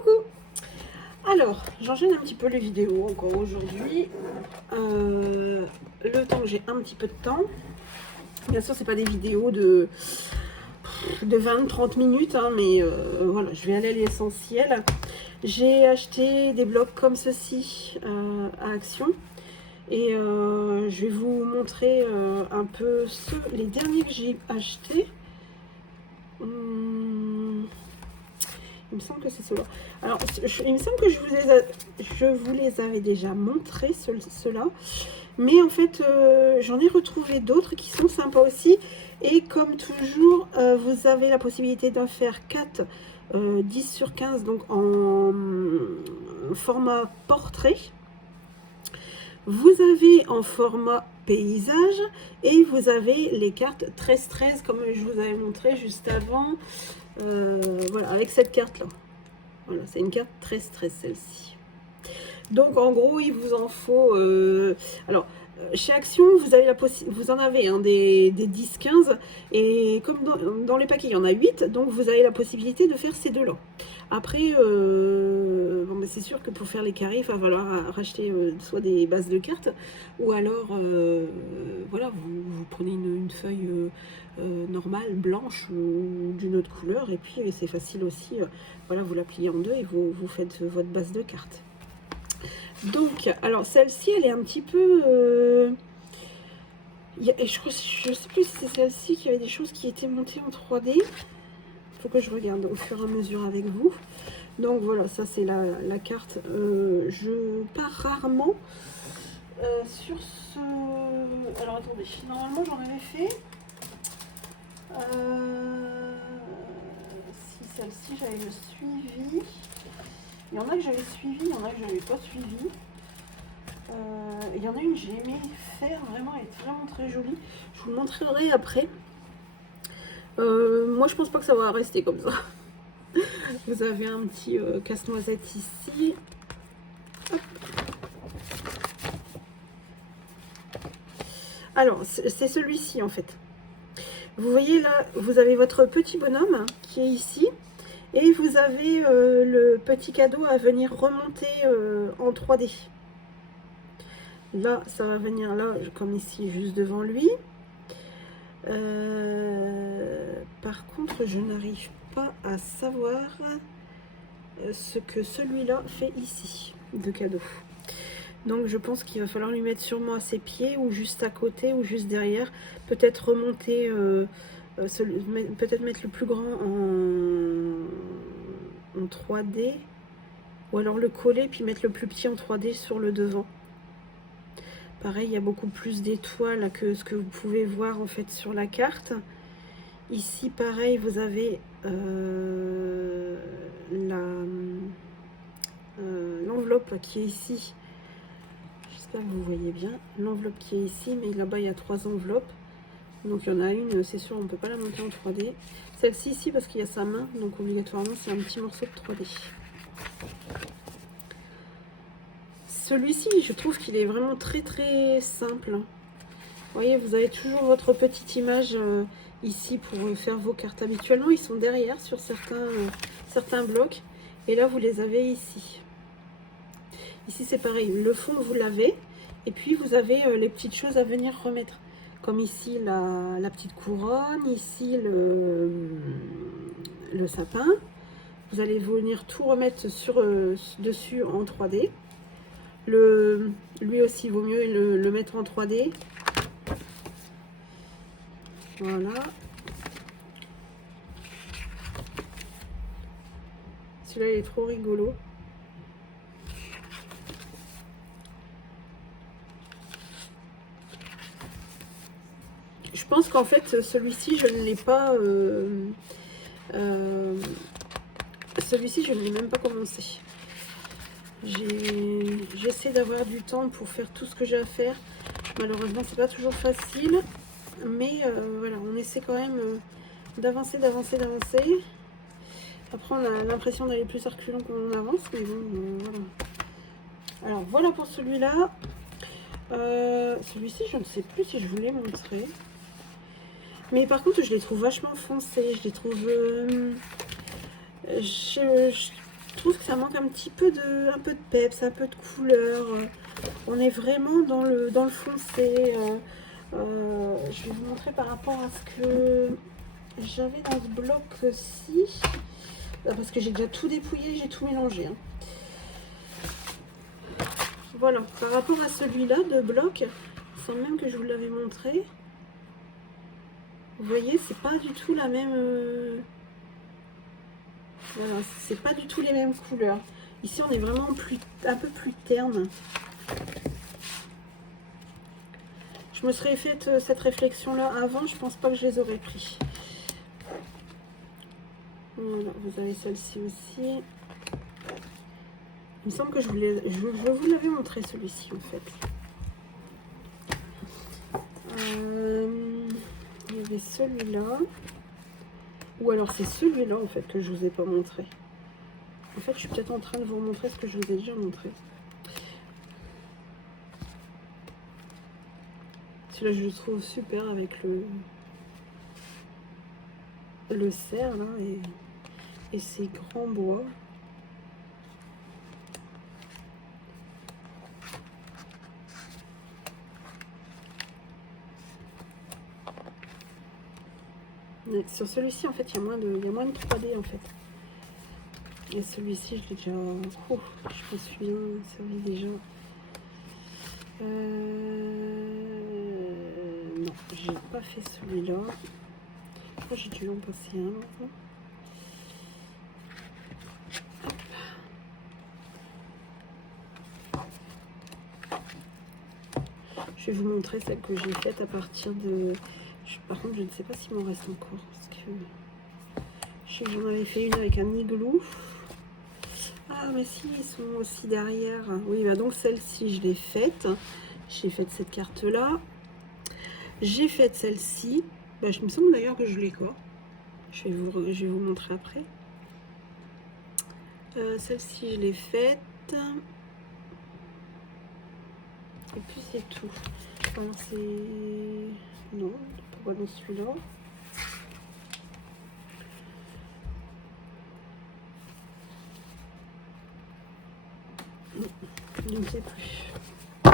Coucou. Alors, j'enchaîne un petit peu les vidéos encore aujourd'hui. Le temps que j'ai un petit peu de temps. Bien sûr, c'est pas des vidéos de 20-30 minutes, hein, mais voilà, je vais aller à l'essentiel. J'ai acheté des blocs comme ceci à Action. Et je vais vous montrer un peu les derniers que j'ai achetés. Il me semble que c'est cela. Alors, il me semble que je vous les avais déjà montrés, ceux-là. Mais en fait, j'en ai retrouvé d'autres qui sont sympas aussi. Et comme toujours, vous avez la possibilité d'en faire 4, 10 sur 15, donc en format portrait. Vous avez en format paysage et vous avez les cartes 13-13 comme je vous avais montré juste avant. Voilà, avec cette carte là. Voilà, c'est une carte 13-13 celle-ci. Donc en gros, il vous en faut. Alors, chez Action, vous en avez hein, des 10-15. Et comme dans les paquets, il y en a 8. Donc vous avez la possibilité de faire ces deux-là. Après, bon, ben c'est sûr que pour faire les carrés, il va falloir racheter soit des bases de cartes. Ou alors, voilà, vous prenez une feuille normale, blanche ou d'une autre couleur. Et puis c'est facile aussi. Voilà, vous la pliez en deux et vous faites votre base de cartes. Donc, alors celle-ci, elle est un petit peu... je sais plus si c'est celle-ci qui avait des choses qui étaient montées en 3D. Il faut que je regarde au fur et à mesure avec vous. Donc voilà, ça c'est la carte. Je pars rarement sur ce... Alors attendez, normalement j'en avais fait. Si celle-ci j'avais le suivi. Il y en a que j'avais suivi, il y en a que j'avais pas suivi. Il y en a une que j'ai aimé faire, vraiment, elle est vraiment très jolie. Je vous le montrerai après. Moi, je pense pas que ça va rester comme ça. Vous avez un petit casse-noisette ici. Hop. Alors, c'est celui-ci en fait. Vous voyez là, vous avez votre petit bonhomme qui est ici. Et vous avez le petit cadeau à venir remonter en 3D. Là, ça va venir là, comme ici, juste devant lui. Par contre, je n'arrive pas à savoir ce que celui-là fait ici, de cadeau. Donc, je pense qu'il va falloir lui mettre sûrement à ses pieds, ou juste à côté, ou juste derrière. Peut-être remonter, peut-être mettre le plus grand en 3D. Ou alors le coller, puis mettre le plus petit en 3D sur le devant. Pareil, il y a beaucoup plus d'étoiles que ce que vous pouvez voir en fait sur la carte. Ici, pareil, vous avez l'enveloppe qui est ici. J'espère que vous voyez bien. L'enveloppe qui est ici, mais là-bas, il y a 3 enveloppes. Donc, il y en a une, c'est sûr, on ne peut pas la monter en 3D. Celle-ci, ici, parce qu'il y a sa main, donc obligatoirement, c'est un petit morceau de 3D. Celui-ci, je trouve qu'il est vraiment très très simple. Vous voyez, vous avez toujours votre petite image ici pour faire vos cartes. Habituellement, ils sont derrière sur certains blocs. Et là, vous les avez ici. Ici, c'est pareil. Le fond, vous l'avez. Et puis, vous avez les petites choses à venir remettre. Comme ici, la petite couronne. Ici, le sapin. Vous allez venir tout remettre dessus en 3D. Lui aussi, il vaut mieux le mettre en 3D. Voilà. Celui-là, il est trop rigolo. Je pense qu'en fait, celui-ci, je ne l'ai pas... celui-ci, je ne l'ai même pas commencé. J'essaie d'avoir du temps pour faire tout ce que j'ai à faire. Malheureusement, c'est pas toujours facile. Mais voilà, on essaie quand même d'avancer. Après, on a l'impression d'aller plus reculant qu'on avance. Mais bon, voilà. Alors, voilà pour celui-là. Celui-ci, je ne sais plus si je vous l'ai montré. Mais par contre, je les trouve vachement foncés. Je les trouve... Je trouve que ça manque un petit peu un peu de peps, un peu de couleur. On est vraiment dans le foncé. Je vais vous montrer par rapport à ce que j'avais dans ce bloc-ci. Parce que j'ai déjà tout dépouillé, j'ai tout mélangé. Hein. Voilà, par rapport à celui-là de bloc, sans même que je vous l'avais montré. Vous voyez, c'est pas du tout la même... Voilà, c'est pas du tout les mêmes couleurs. Ici, on est vraiment un peu plus terne. Je me serais faite cette réflexion-là avant, je pense pas que je les aurais pris. Voilà, vous avez celle-ci aussi. Il me semble que je vous l'avais montré celui-ci en fait. Il y avait celui-là. Ou alors c'est celui-là en fait que je vous ai pas montré. En fait, je suis peut-être en train de vous montrer ce que je vous ai déjà montré. Celui-là, je le trouve super avec le cerf là et ses grands bois. Mais sur celui-ci, en fait, il y a moins de 3D en fait. Et celui-ci, je l'ai déjà. Oh, je me suis bien servi déjà. Non, j'ai pas fait celui-là. J'ai dû en passer un maintenant. Je vais vous montrer celle que j'ai faite à partir de... Par contre, je ne sais pas s'il m'en reste encore. Parce que je sais que j'en avais fait une avec un igloo. Ah, mais si, ils sont aussi derrière. Oui, bah donc celle-ci, je l'ai faite. J'ai fait cette carte-là. J'ai fait celle-ci. Bah, je me semble d'ailleurs que je l'ai quoi. Je vais vous montrer après. Celle-ci, je l'ai faite. Et puis c'est tout. Alors c'est... Non, pourquoi dans celui-là? Je ne sais plus.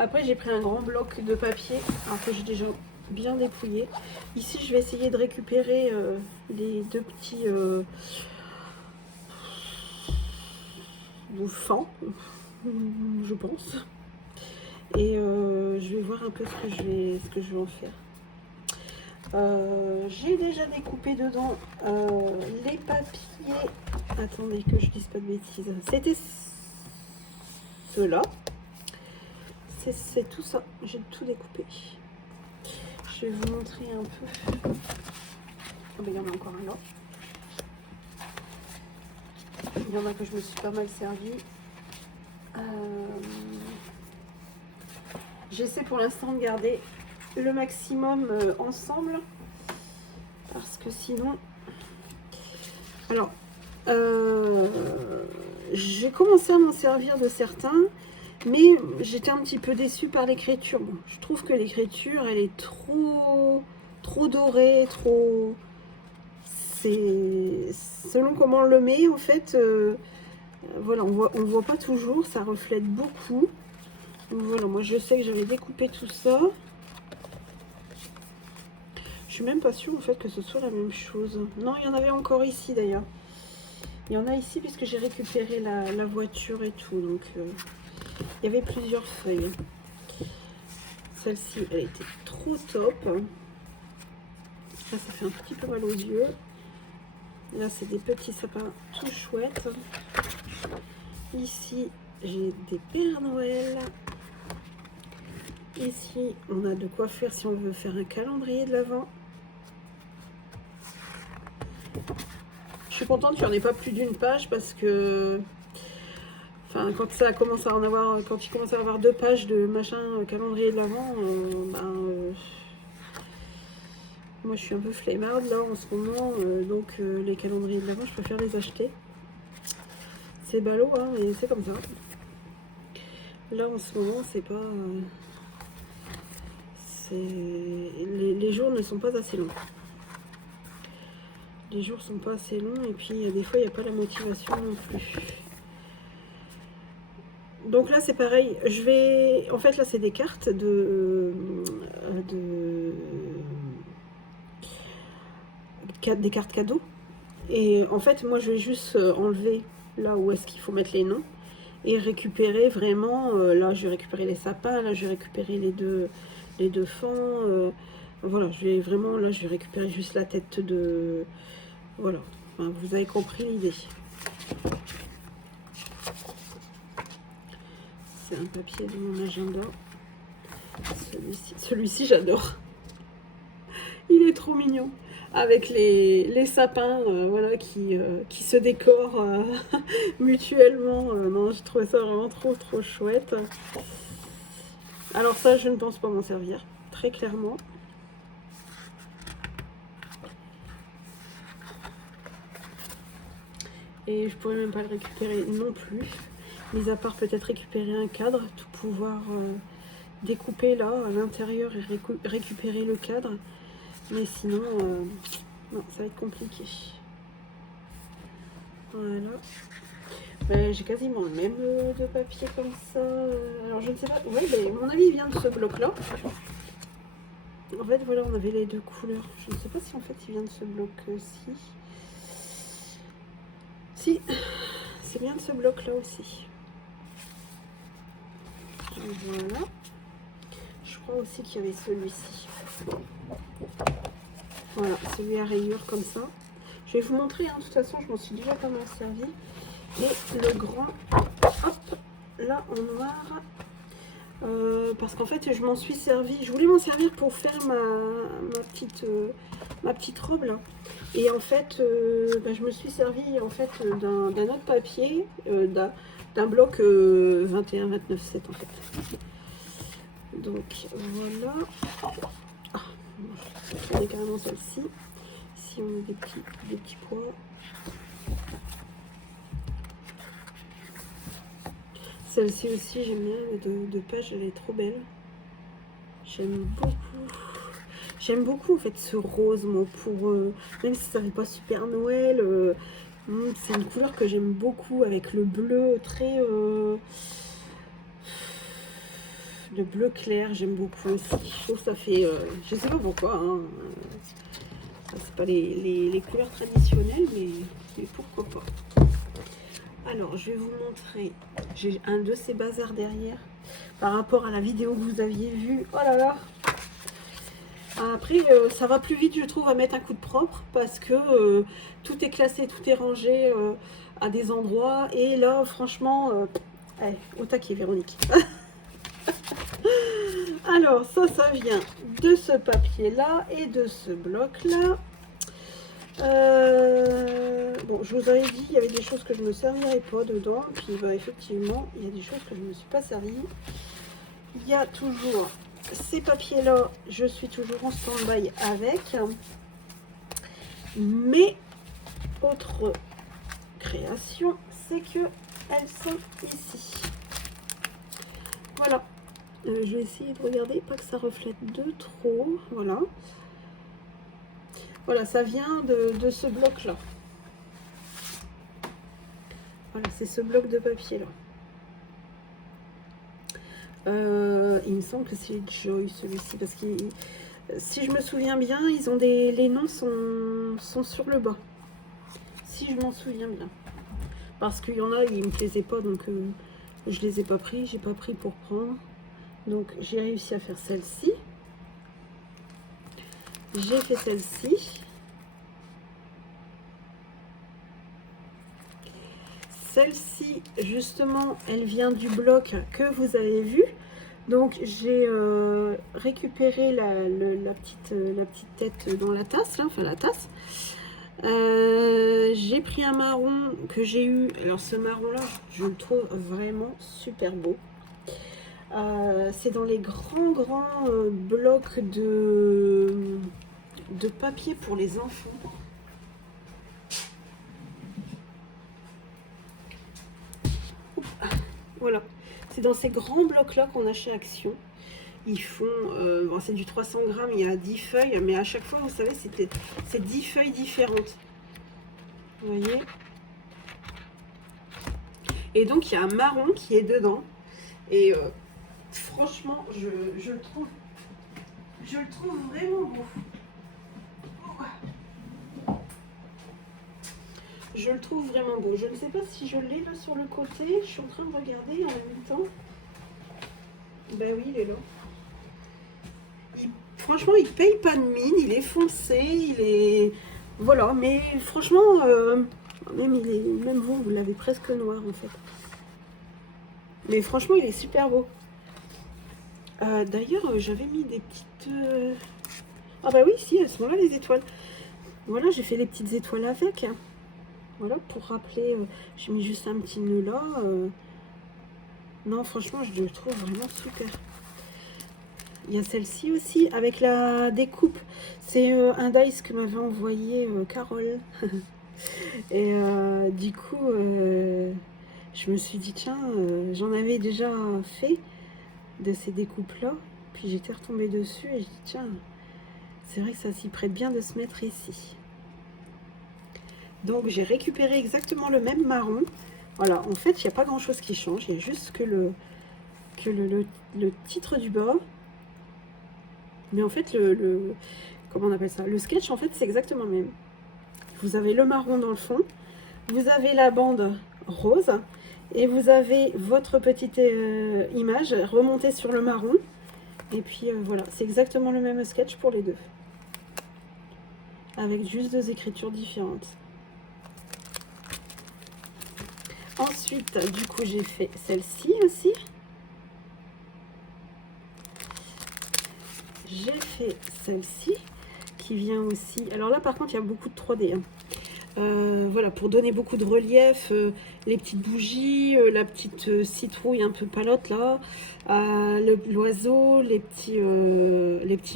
Après j'ai pris un grand bloc de papier, alors que j'ai déjà bien dépouillé. Ici je vais essayer de récupérer les deux petits fans, je pense. Et je vais voir un peu ce que je vais en faire. J'ai déjà découpé dedans les papiers. Attendez que je dise pas de bêtises. C'était ceux-là. C'est tout ça. J'ai tout découpé. Je vais vous montrer un peu. Oh, ben, il y en a encore un là. Il y en a que je me suis pas mal servi. J'essaie pour l'instant de garder le maximum ensemble. Parce que sinon... Alors, j'ai commencé à m'en servir de certains. Mais j'étais un petit peu déçue par l'écriture. Bon, je trouve que l'écriture, elle est trop dorée, trop... C'est selon comment on le met, en fait, voilà, on voit pas toujours, ça reflète beaucoup. Donc voilà, moi je sais que j'avais découpé tout ça. Je suis même pas sûre en fait que ce soit la même chose. Non, il y en avait encore ici d'ailleurs. Il y en a ici puisque j'ai récupéré la voiture et tout, donc... il y avait plusieurs feuilles. Celle-ci, elle était trop top. Là, ça fait un petit peu mal aux yeux. Là, c'est des petits sapins tout chouettes. Ici, j'ai des Pères Noël. Ici, on a de quoi faire si on veut faire un calendrier de l'Avent. Je suis contente qu'il n'y en ait pas plus d'une page parce que... Enfin, quand ça commence à en avoir, quand il commence à avoir 2 pages de machin calendrier de l'Avent, moi je suis un peu flemmarde là en ce moment, donc les calendriers de l'Avent, je préfère les acheter. C'est ballot, hein, mais c'est comme ça. Là en ce moment, c'est pas, les jours ne sont pas assez longs. Les jours sont pas assez longs et puis des fois il n'y a pas la motivation non plus. Donc là c'est pareil, je vais... En fait là c'est des cartes des cartes cadeaux. Et en fait moi je vais juste enlever là où est-ce qu'il faut mettre les noms. Et récupérer vraiment, là je vais récupérer les sapins, là je vais récupérer les deux fans. Voilà, je vais vraiment, là je vais récupérer juste la tête de... Voilà, enfin, vous avez compris l'idée. C'est un papier de mon agenda. Celui-ci j'adore. Il est trop mignon. Avec les sapins voilà, qui se décorent mutuellement. Non, je trouvais ça vraiment trop chouette. Alors ça, je ne pense pas m'en servir, très clairement. Et je pourrais même pas le récupérer non plus. Mis à part peut-être récupérer un cadre, tout pouvoir découper là à l'intérieur et récupérer le cadre. Mais sinon, non, ça va être compliqué. Voilà. Ben, j'ai quasiment le même de papier comme ça. Alors je ne sais pas. Oui, ben, mon avis vient de ce bloc-là. En fait, voilà, on avait les deux couleurs. Je ne sais pas si en fait il vient de ce bloc-ci. Si, c'est bien de ce bloc-là aussi. Voilà. Je crois aussi qu'il y avait celui-ci. Voilà, celui à rayures comme ça. Je vais vous montrer, hein, de toute façon, je m'en suis déjà pas mal servi. Et le grand, hop, là en noir. Parce qu'en fait, je m'en suis servi. Je voulais m'en servir pour faire ma petite robe là. Et en fait, bah, je me suis servi en fait d'un autre papier, d'un bloc 21-29-7 en fait. Donc voilà. Ah, je vais carrément celle-ci. Si on a des petits pois. Celle-ci aussi, j'aime bien, de page, elle est trop belle. J'aime beaucoup. J'aime beaucoup en fait ce rose, moi, pour même si ça fait pas super Noël, c'est une couleur que j'aime beaucoup avec le bleu très le bleu clair, j'aime beaucoup aussi. Je trouve que ça fait, je sais pas pourquoi, hein, c'est pas les couleurs traditionnelles, mais pourquoi pas. Alors, je vais vous montrer, j'ai un de ces bazars derrière, par rapport à la vidéo que vous aviez vue. Oh là là! Après, ça va plus vite, je trouve, à mettre un coup de propre, parce que tout est classé, tout est rangé à des endroits. Et là, franchement, allez, au taquet, Véronique. Alors, ça vient de ce papier-là et de ce bloc-là. Bon, je vous avais dit, il y avait des choses que je ne me servirais pas dedans. Puis, bah, effectivement, il y a des choses que je ne me suis pas servi. Il y a toujours ces papiers-là, je suis toujours en stand-by avec. Mais, autre création, c'est que elles sont ici. Voilà. Je vais essayer de regarder, pas que ça reflète de trop. Voilà. Voilà, ça vient de ce bloc-là. Voilà, c'est ce bloc de papier-là. Il me semble que c'est Joy, celui-ci, parce que si je me souviens bien, ils ont les noms sont sur le bas. Si je m'en souviens bien. Parce qu'il y en a, ils me plaisaient pas, donc je les ai pas pris. J'ai pas pris pour prendre. Donc j'ai réussi à faire celle-ci. J'ai fait celle-ci. Celle-ci, justement, elle vient du bloc que vous avez vu. Donc j'ai récupéré la petite tête dans la tasse, là, enfin la tasse. J'ai pris un marron que j'ai eu. Alors ce marron-là, je le trouve vraiment super beau. C'est dans les grands blocs de papier pour les enfants. Voilà, c'est dans ces grands blocs là qu'on a chez Action. Ils font, bon, c'est du 300 grammes, il y a 10 feuilles, mais à chaque fois, vous savez, c'est 10 feuilles différentes. Vous voyez? Et donc il y a un marron qui est dedans. Et franchement, je le trouve vraiment beau. Je le trouve vraiment beau. Je ne sais pas si je l'ai là sur le côté. Je suis en train de regarder en même temps. Ben oui, il est là. Franchement, il paye pas de mine. Il est foncé. Il est... Voilà, mais franchement, même vous l'avez presque noir en fait. Mais franchement, il est super beau. D'ailleurs, j'avais mis des petites... Ah bah oui, si, elles sont là les étoiles. Voilà, j'ai fait les petites étoiles avec. Voilà, pour rappeler, j'ai mis juste un petit nœud là. Non, franchement, je le trouve vraiment super. Il y a celle-ci aussi, avec la découpe. C'est un dice que m'avait envoyé Carole. Et du coup, je me suis dit, tiens, j'en avais déjà fait de ces découpes-là. Puis j'étais retombée dessus et je dis, tiens, c'est vrai que ça s'y prête bien de se mettre ici. Donc j'ai récupéré exactement le même marron. Voilà, en fait, il n'y a pas grand-chose qui change. Il y a juste que le titre du bas. Mais en fait, comment on appelle ça? Le sketch, en fait, c'est exactement le même. Vous avez le marron dans le fond. Vous avez la bande rose. Et vous avez votre petite image remontée sur le marron. Et puis voilà, c'est exactement le même sketch pour les deux. Avec juste deux écritures différentes. Ensuite, du coup, j'ai fait celle-ci aussi. J'ai fait celle-ci qui vient aussi. Alors là, par contre, il y a beaucoup de 3D. Voilà, pour donner beaucoup de relief, les petites bougies, la petite citrouille un peu palote là, l'oiseau, les petits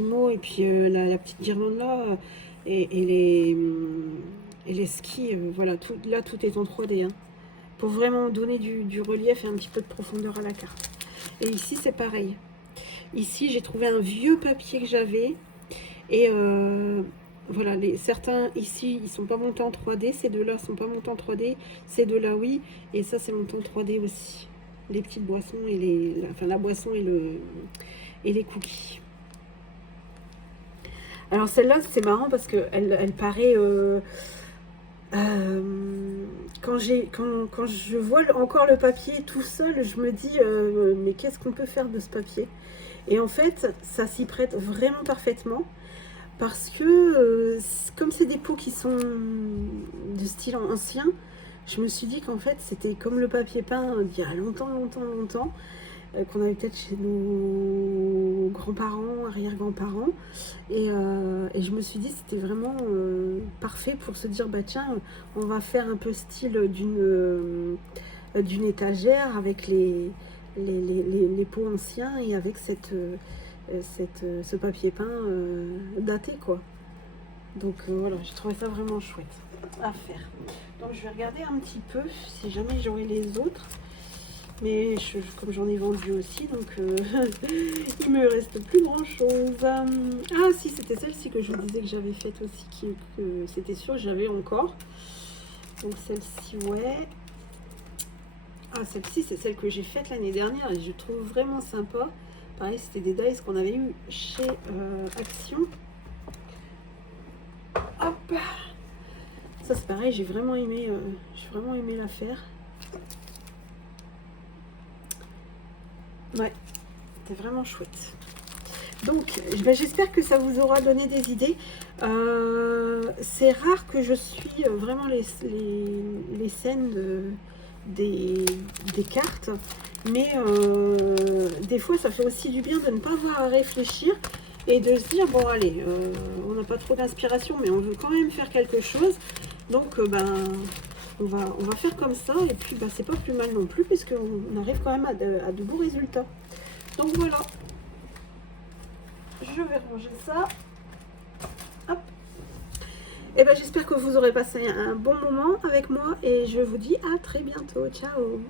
mots et puis la petite guirlande là, et les skis. Voilà, là, tout est en 3D. Hein. Pour vraiment donner du relief et un petit peu de profondeur à la carte. Et ici, c'est pareil. Ici, j'ai trouvé un vieux papier que j'avais. Et voilà, certains ici, ils sont pas montés en 3D. Ces deux-là sont pas montés en 3D. Ces deux-là, oui. Et ça, c'est monté en 3D aussi. Les petites boissons et la boisson et les cookies. Alors celle-là, c'est marrant parce qu'elle paraît... quand je vois encore le papier tout seul, je me dis mais qu'est-ce qu'on peut faire de ce papier? Et en fait, ça s'y prête vraiment parfaitement parce que comme c'est des pots qui sont de style ancien, je me suis dit qu'en fait c'était comme le papier peint d'il y a longtemps, qu'on avait peut-être chez nos grands-parents, arrière-grands-parents. Et je me suis dit c'était vraiment parfait pour se dire, bah tiens, on va faire un peu style d'une étagère avec les pots anciens et avec ce papier peint daté, quoi. Donc voilà, j'ai trouvé ça vraiment chouette à faire. Donc je vais regarder un petit peu si jamais j'aurai les autres. Mais comme j'en ai vendu aussi, donc il me reste plus grand chose. Ah si, c'était celle-ci que je vous disais que j'avais faite aussi, que c'était sûr que j'avais encore. Donc celle-ci, ouais. Ah, celle-ci, c'est celle que j'ai faite l'année dernière et je trouve vraiment sympa. Pareil, c'était des dice qu'on avait eu chez Action. Hop. Ça c'est pareil, j'ai vraiment aimé la faire. Ouais, c'était vraiment chouette. Donc, j'espère que ça vous aura donné des idées. C'est rare que je suis vraiment les scènes des cartes. Mais des fois, ça fait aussi du bien de ne pas avoir à réfléchir et de se dire, bon, allez, on n'a pas trop d'inspiration, mais on veut quand même faire quelque chose. Donc, on va faire comme ça, et puis c'est pas plus mal non plus, puisqu'on arrive quand même à de beaux résultats. Donc voilà, je vais ranger ça. Hop. Et j'espère que vous aurez passé un bon moment avec moi, et je vous dis à très bientôt. Ciao.